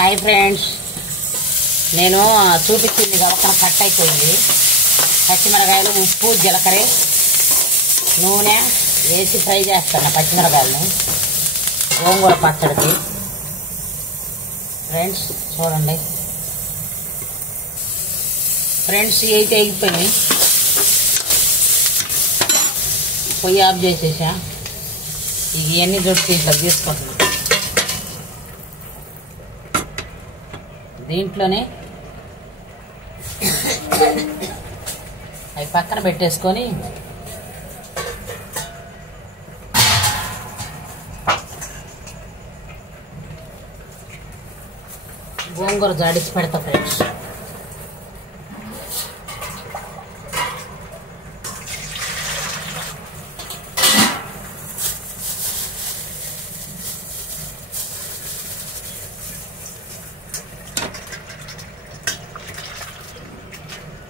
Hi friends, నేను చూపించింది గవకన cut అయిపోయింది. పచ్చిమిరకాయలు, ఉప్పు, జీలకర్ర, నూనె వేసి ఫ్రై చేస్తాను పచ్చిమిరకాయలను గోంగూర పచ్చడికి. ఫ్రెండ్స్ చూడండి ఫ్రెండ్స్, అయితే ఎగిపోయినాయి. పొయ్యి ఆఫ్ చేసేసా. ఇవన్నీ దొరికి ఇట్లా తీసుకుంటున్నాను. దీంట్లోనే అవి పక్కన పెట్టేసుకొని గోంగూర జాడిచ్చి పెడతా ఫ్రెండ్స్.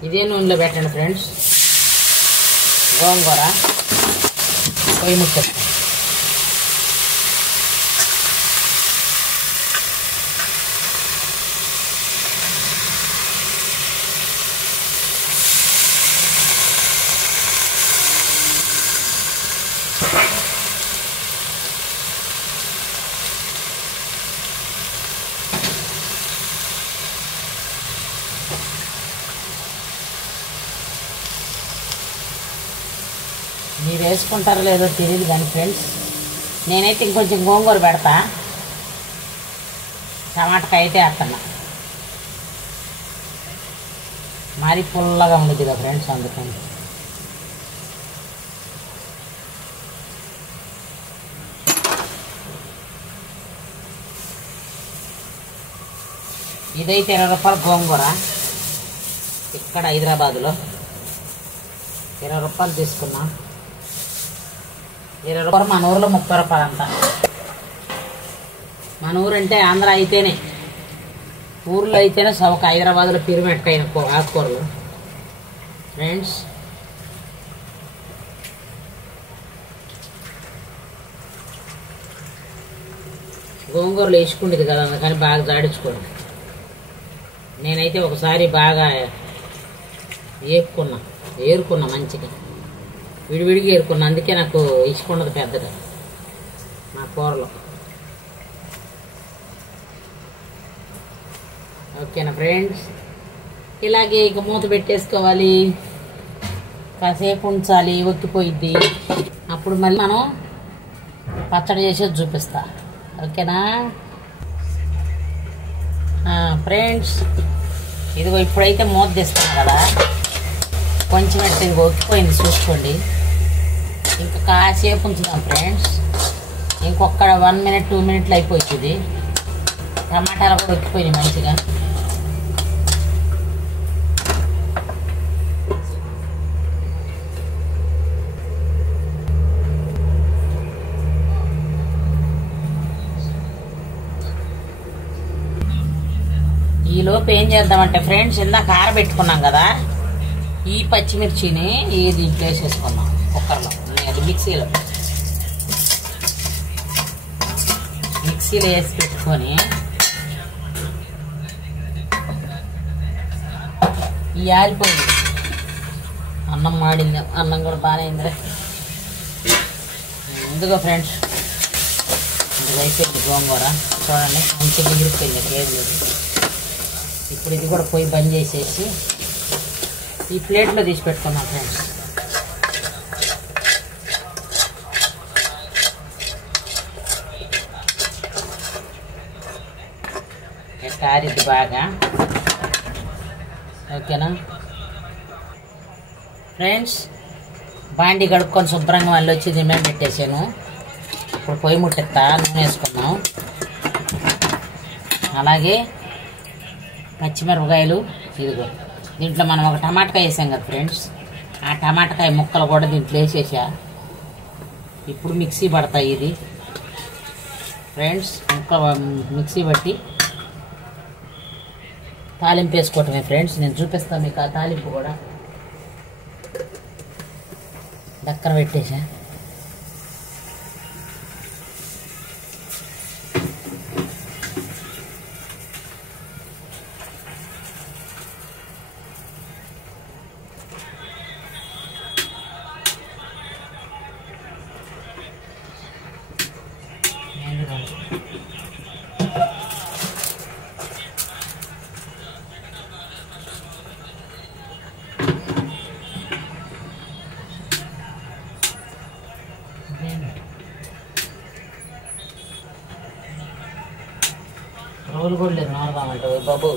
ఇదే నూనెలో పెట్టండి ఫ్రెండ్స్. గోంగూర పొయ్యి ముక్క మీరు వేసుకుంటారో లేదో తెలియదు కానీ ఫ్రెండ్స్, నేనైతే ఇంకొంచెం గోంగూర పెడతా. టమాటాకాయ అయితే వేస్తున్నా, మరీ పుల్లగా ఉండదు కదా ఫ్రెండ్స్, అందుకని. ఇదైతే 20 రూపాయలు గోంగూర. ఇక్కడ హైదరాబాదులో 20 రూపాయలు తీసుకున్నా. 20 రూపాయలు, మన ఊరిలో 30 రూపాయలు అంట. మన ఊరు అంటే ఆంధ్ర అయితేనే, ఊర్లో అయితేనే సవక. హైదరాబాద్లో పిరిమెట్టయిన ఆకుకూరలు ఫ్రెండ్స్. గోంగూరలు వేసుకుండేది కదా, అందుకని బాగా జాడించుకోండి. నేనైతే ఒకసారి బాగా ఏరుకున్నా మంచిగా, విడివిడిగా ఏరుకున్నా. అందుకే నాకు ఇసుకుండదు పెద్దగా నా కూరలో. ఓకేనా ఫ్రెండ్స్, ఇలాగే ఇక మూత పెట్టేసుకోవాలి. కాసేపు ఉంచాలి, ఒక్కిపోయిద్ది. అప్పుడు మళ్ళీ మనం పచ్చడి చేసేది చూపిస్తా. ఓకేనా ఫ్రెండ్స్, ఇదిగో ఇప్పుడైతే మూత తీస్తాను కదా, కొంచెం అయితే ఇది ఒక్కిపోయింది చూసుకోండి. ఇంకా కాసేపు ఉంచుదాం ఫ్రెండ్స్. ఇంకొక 1 మినిట్ 2 మినిట్లు అయిపోతుంది. టమాటాలు కూడా ఒక్కిపోయినాయి మంచిగా. ఈలోపు ఏం చేద్దామంటే ఫ్రెండ్స్, ఇందాక ఆరబెట్టుకున్నాం కదా, ఈ పచ్చిమిర్చిని దీంట్లో వేసేసుకున్నాం కుక్కర్లో. అది మిక్సీలో వేసి పెట్టుకొని ఈ ఆరిపోయింది. అన్నం మాడింది, అన్నం కూడా బాగానే అయిందిరే. ముందుగా ఫ్రెండ్స్, ఇది అయిపోయింది గోంగూర. చూడండి మంచిగా ఎగిరిపోయింది, ఏది లేదు. ఇప్పుడు ఇది కూడా పొయ్యి బంద్ చేసేసి ఈ ప్లేట్లో తీసి పెట్టుకున్నాం ఫ్రెండ్స్. కారిద్ది బాగా. ఓకేనా ఫ్రెండ్స్, బాండి కడుక్కొని శుభ్రంగా మళ్ళీ వచ్చి దీని మీద పెట్టేసాను. ఇప్పుడు పొయ్యి ముట్టెత్తా, నూనె వేసుకున్నాం. అలాగే పచ్చిమిరపకాయలు, ఇదిగో దీంట్లో మనం ఒక టమాటకాయ వేసాం కదా ఫ్రెండ్స్, ఆ టమాటకాయ ముక్కలు కూడా దీంట్లో వేసేసా. ఇప్పుడు మిక్సీ పడతాయి ఇది ఫ్రెండ్స్. మిక్సీ పట్టి తాలింపు వేసుకోవటమే ఫ్రెండ్స్. నేను చూపిస్తాను మీకు ఆ తాలింపు కూడా. దక్కన పెట్టేసా. రోలు కూడా లేదు నూరదామంటే బాబు